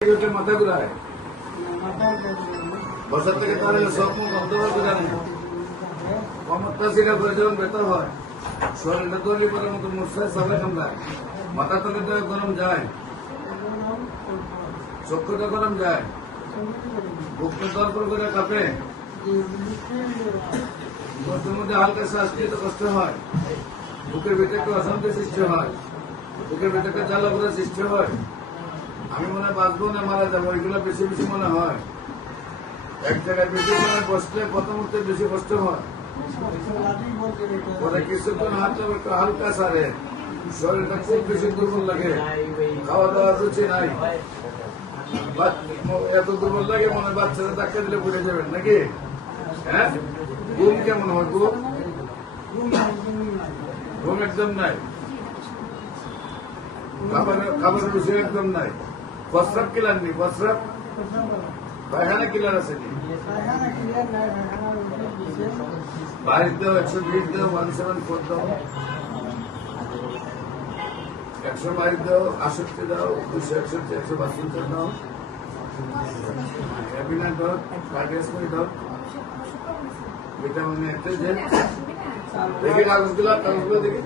মাথা ঘুরায় বছর থেকে তার সব মুখ অন্ধকার করে জানে ক্ষমতা শিকার করে যখন বেতর হয় শরীরটা তৈরি করার মতো মশায় সবাই কামড়ায় মাথা থেকে তো গরম যায় চক্ষুটা গরম যায় বুকটা তরপর করে কাঁপে কষ্টের মধ্যে হালকা শ্বাস নিতে কষ্ট হয় বুকের ভিতরে একটু অশান্তি সৃষ্টি হয় বুকের ভিতরে একটা জ্বালা করে সৃষ্টি হয় আমি মনে হয় বাঁচবো না মারা যাবো এগুলো বেশি বেশি মনে হয় এক জায়গায় বেশি মনে বসলে প্রথম মুহূর্তে বেশি কষ্ট হয় পরে কিছুক্ষণ হাঁটলে একটু হালকা সারে শরীরটা খুব বেশি দুর্বল লাগে খাওয়া দাওয়ার রুচি নাই এত দুর্বল লাগে মনে হয় বাচ্চারা ধাক্কা দিলে পড়ে যাবেন নাকি হ্যাঁ ঘুম কেমন হয় ঘুম একদম নাই খাবারের রুচি একদম নাই প্রস্রাব কিলার নি প্রস্রাব পায়খানা কিলার আছে নি বাইশ দাও 120 দাও 174 দাও 122 দাও 68 দাও 261 172 দাও এভিনার দাও কার্ডিয়াসমি দাও ভিটামিন একটা যে দেখি কাগজগুলো দেখি